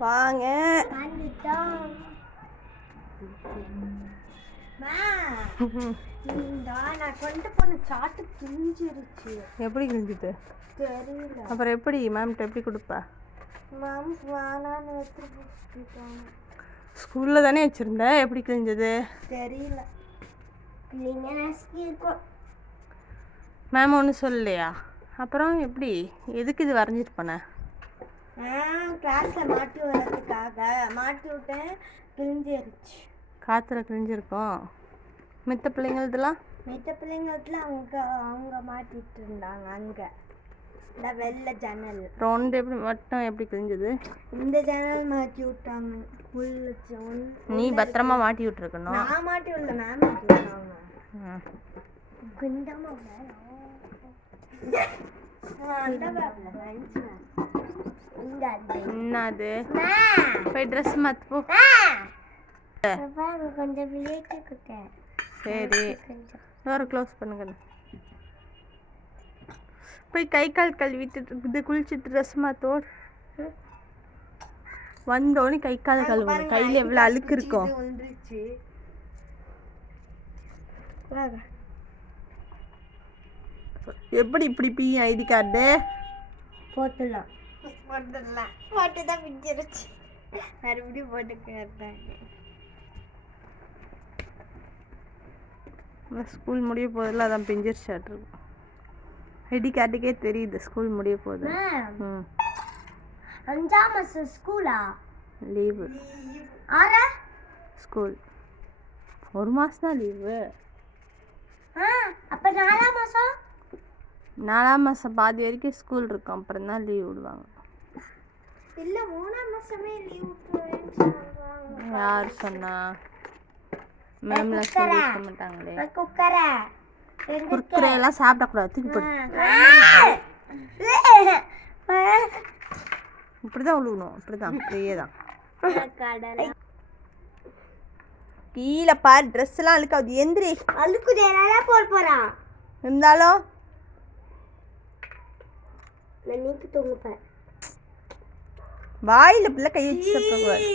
வாங்க. எப்படி தெரியல. அப்புறம் எப்படி மேம்கிட்ட எப்படி கொடுப்ப? மேம் வேணான்னு போயிட்டாங்க ஸ்கூலில் தானே வச்சுருந்த? எப்படி கிழிஞ்சது? தெரியல. மேம் ஒன்றும் சொல்லலையா? அப்புறம் எப்படி? எதுக்கு இது வரைஞ்சிட்டு போன? கிளாஸில் மாட்டி வர்றதுக்காக மாட்டி விட்டேன் கிழிஞ்சிருச்சு காற்றுல கிழிஞ்சிருக்கும் மித்த பிள்ளைங்களதெல்லாம் மித்த பிள்ளைங்களுக்கு அவங்க அவங்க மாட்டிட்டு இருந்தாங்க அங்கே. இந்த வெள்ளை ஜன்னல். ரவுண்டு எப்படி மட்டும் எப்படி கிழிஞ்சது இந்த ஜன்னல் மாட்டி விட்டாங்க உள்ள ஒன்- நீ பத்திரமா மாட்டி விட்டுருக்கணும். நான் மாட்டி விடல மேம் மாட்டி விட்டாங்க. ம். குண்டமா அந்த என்னது? போய் ட்ரெஸ் மாற்று போ கொஞ்சம் சரி. டோரை க்ளோஸ் பண்ணுங்க போய் கை கால் கழுவிட்டு இது குளிச்சுட்டு ட்ரெஸ் மாற்றோடு வந்தோடனே கை கால் கழுவணும் கையில் எவ்வளோ அழுக்கு இருக்கும் எப்படி இப்படி பி ஐடி கார்டு போட்டுடலாம். போட்டுடலாம் போட்டு தான் பிடிச்சிருச்சு மறுபடியும் போட்டுக்கிறேன் ஸ்கூல் முடிய போதில் அதான் பிஞ்சிருச்சாட்டு இருக்கும் ஐடி கார்டுக்கே தெரியுது ஸ்கூல் முடிய போகுது ம். அஞ்சாம் மாசம் ஸ்கூலா? லீவு. ஆறா? ஸ்கூல். ஒரு மாதம் தான் லீவு அப்ப நாலாம் மாசம்? நாலாம் மாதம் பாதி வரைக்கும் ஸ்கூல் இருக்கும். அப்புறம் தான் லீவ் விடுவாங்க. இல்ல மூணாம் மாசமே லீவ் விட்டுருவேன்னு சொல்றாங்க. யார் சொன்னா? மேம்லாம் சொல்லியிருக்க மாட்டாங்களே. குக்கரை? குர்குரே எல்லாம் சாப்பிடக்கூடாது தூக்கி போடு இப்படி தான் விழுகணும் இப்படி தான் அப்படியே தான் கீழே பாரு ட்ரெஸ் எல்லாம் அழுக்காது எந்திரி. அழுக்குது எல்லாம் போட போறான். இருந்தாலும் நான் நீக்கு தூங்குப்பேன் வாயில் பிள்ளை கை வச்சு சாப்பிடக்கூடாது